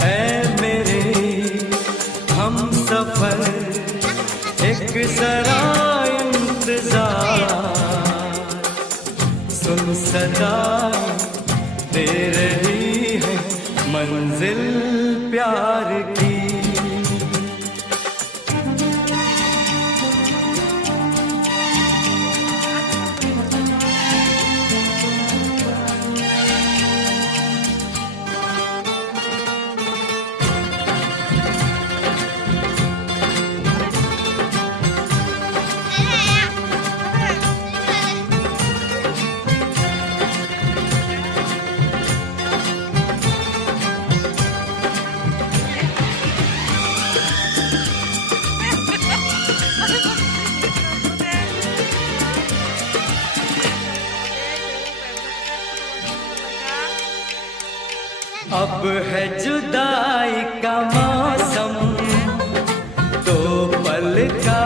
ऐ मेरे हम सफर एक जरा इंतजार, सुन सदा दे रही है मंजिल प्यार की। अब है जुदाई का मौसम, दो पल का